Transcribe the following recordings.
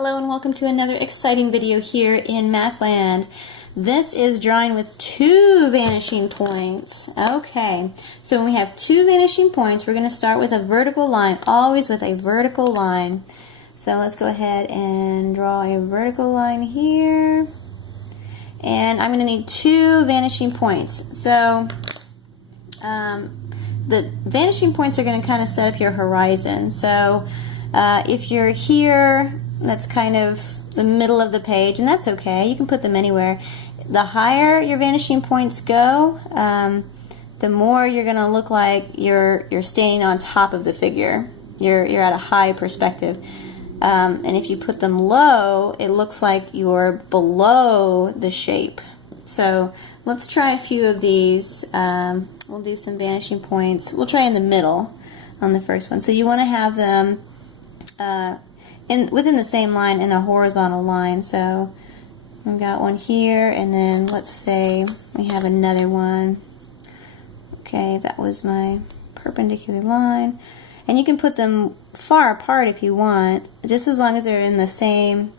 Hello and welcome to another exciting video here in Mathland. This is drawing with two vanishing points. Okay, so when we have two vanishing points, we're going to start with a vertical line, always with a vertical line. So let's go ahead and draw a vertical line here. And I'm going to need two vanishing points. So the vanishing points are going to kind of set up your horizon. So if you're here, that's kind of the middle of the page, and that's okay. You can put them anywhere. The higher your vanishing points go, the more you're going to look like you're standing on top of the figure. You're at a high perspective. And if you put them low, it looks like you're below the shape. So let's try a few of these. We'll do some vanishing points. We'll try in the middle on the first one. So you want to have them within the same line in a horizontal line. So we've got one here, and then let's say we have another one. Okay, that was my perpendicular line. And you can put them far apart if you want, just as long as they're in the same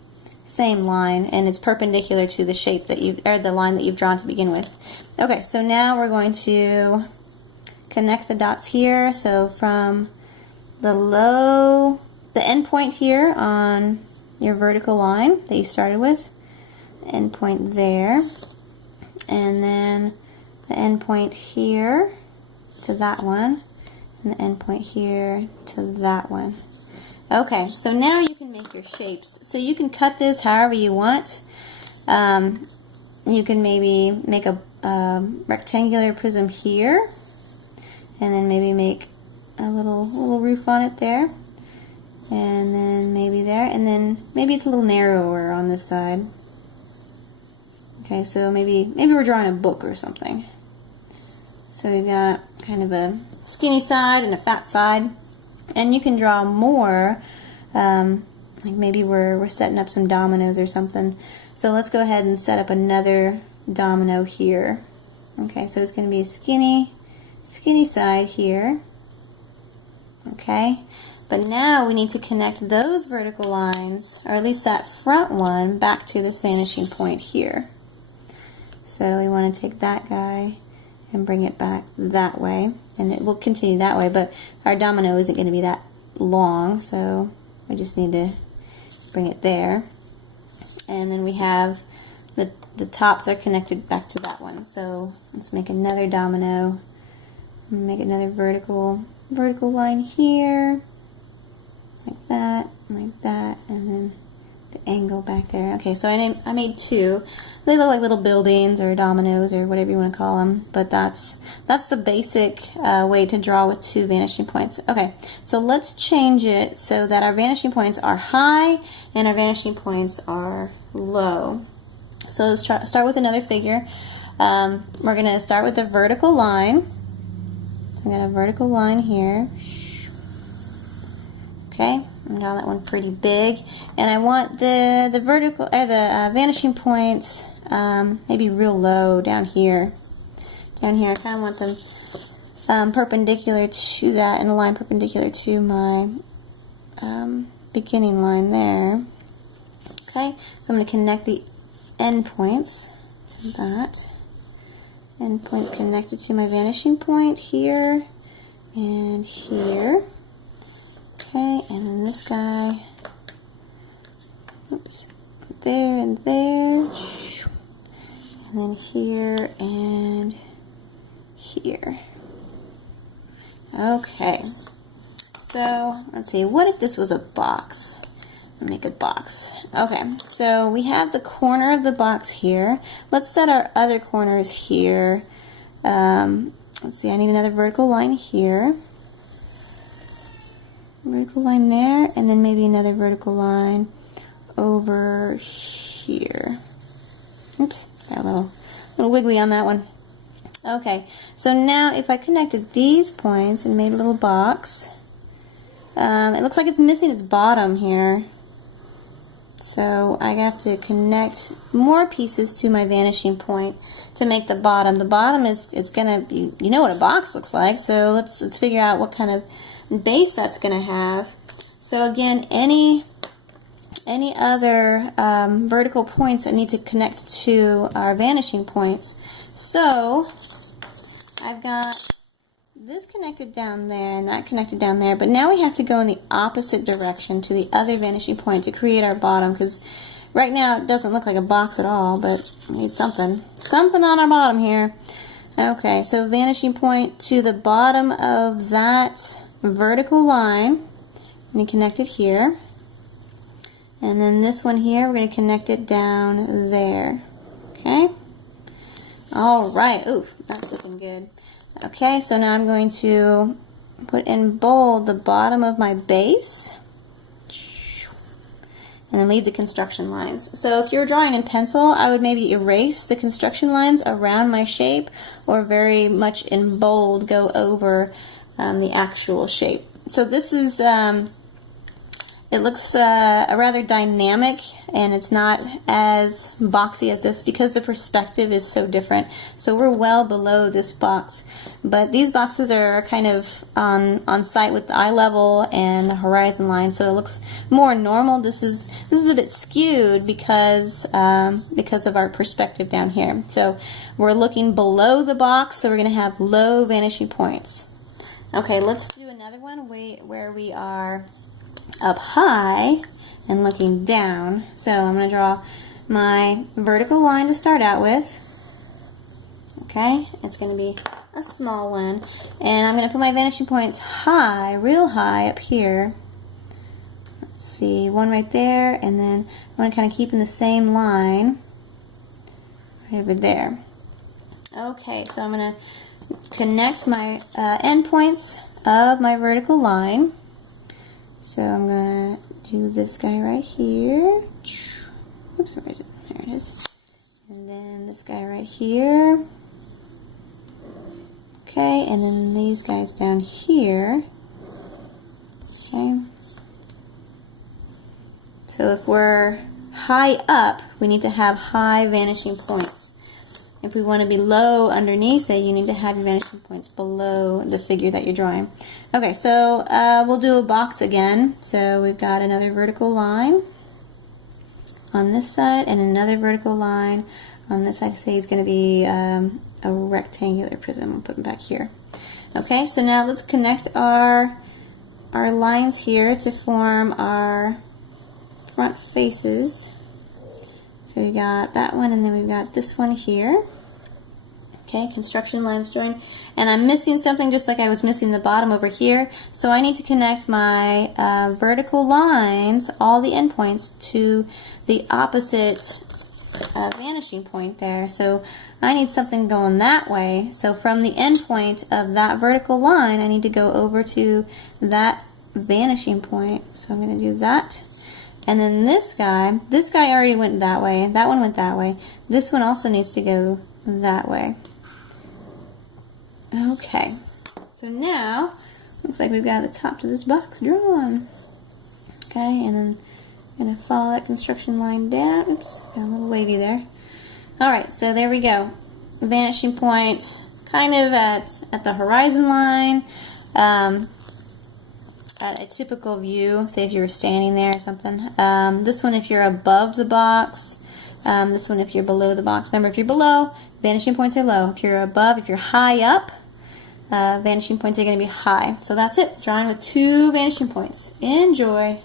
line and it's perpendicular to the shape that the line that you've drawn to begin with. Okay, so now we're going to connect the dots here. So from the end point here on your vertical line that you started with, end point there, and then the end point here to that one, and the end point here to that one. Okay, so now you can make your shapes. So you can cut this however you want. You can maybe make a rectangular prism here, and then maybe make a little roof on it there, and then maybe there, and then maybe it's a little narrower on this side. Okay, so maybe we're drawing a book or something. So we've got kind of a skinny side and a fat side, and you can draw more, like maybe we're setting up some dominoes or something. So let's go ahead and set up another domino here. Okay, so it's going to be a skinny side here. Okay, but now we need to connect those vertical lines, or at least that front one, back to this vanishing point here. So we want to take that guy and bring it back that way, and it will continue that way, but our domino isn't going to be that long, so we just need to bring it there. And then we have the tops are connected back to that one. So let's make another domino, make another vertical line here, like that, and then the angle back there. Okay, so I made two. They look like little buildings or dominoes or whatever you want to call them, but that's the basic way to draw with two vanishing points. Okay, so let's change it so that our vanishing points are high and our vanishing points are low. So let's start with another figure. We're going to start with the vertical line. I got a vertical line here. Okay, I'm draw that one pretty big, and I want the vertical or the vanishing points maybe real low down here. Down here, I kind of want them perpendicular to that, and a line perpendicular to my beginning line there. Okay, so I'm going to connect the end points to that. End point connected to my vanishing point here and here. Okay, and then this guy, oops, there and there, and then here and here. Okay, so let's see, what if this was a box? Make a box. Okay, so we have the corner of the box here. Let's set our other corners here. Let's see, I need another vertical line here. Vertical line there, and then maybe another vertical line over here. Oops, got a little wiggly on that one. Okay, so now if I connected these points and made a little box, it looks like it's missing its bottom here. So I have to connect more pieces to my vanishing point to make the bottom. The bottom is gonna be, you know what a box looks like, so let's figure out what kind of base that's gonna have. So again, any any other vertical points that need to connect to our vanishing points. So I've got this connected down there and that connected down there, but now we have to go in the opposite direction to the other vanishing point to create our bottom, because right now it doesn't look like a box at all, but we need something on our bottom here. Okay, so vanishing point to the bottom of that vertical line, I'm going to connect it here, and then this one here, we're going to connect it down there. Okay, alright, ooh, that's looking good. Okay, so now I'm going to put in bold the bottom of my base and then leave the construction lines. So if you're drawing in pencil, I would maybe erase the construction lines around my shape, or very much in bold go over the actual shape. So this is, it looks rather dynamic, and it's not as boxy as this because the perspective is so different. So we're well below this box, but these boxes are kind of on site with the eye level and the horizon line, so it looks more normal. This is a bit skewed because of our perspective down here. So we're looking below the box, so we're going to have low vanishing points. Okay, let's do another one where we are up high and looking down. So I'm going to draw my vertical line to start out with. Okay, it's going to be a small one, and I'm going to put my vanishing points high, real high up here. Let's see, one right there, and then I'm going to kind of keep in the same line right over there. Okay, so I'm going to connect my endpoints of my vertical line. So I'm going to do this guy right here. Oops, where is it? There it is. And then this guy right here. Okay, and then these guys down here. Okay. So if we're high up, we need to have high vanishing points. If we want to be low underneath it, you need to have your vanishing points below the figure that you're drawing. Okay, so we'll do a box again. So we've got another vertical line on this side and another vertical line on this side. Say it's going to be a rectangular prism. I'll put them back here. Okay, so now let's connect our lines here to form our front faces. So we got that one, and then we've got this one here. Okay, construction lines joined. And I'm missing something just like I was missing the bottom over here. So I need to connect my vertical lines, all the endpoints, to the opposite vanishing point there. So I need something going that way. So from the endpoint of that vertical line, I need to go over to that vanishing point. So I'm going to do that. And then this guy already went that way. That one went that way. This one also needs to go that way. Okay. So now, looks like we've got the top to this box drawn. Okay, and then I'm going to follow that construction line down. Oops, got a little wavy there. Alright, so there we go. Vanishing point kind of at the horizon line. At a typical view, say if you were standing there or something. This one if you're above the box. This one if you're below the box. Remember, if you're below, vanishing points are low. If you're above, if you're high up, vanishing points are going to be high. So that's it. Drawing with 2 vanishing points. Enjoy.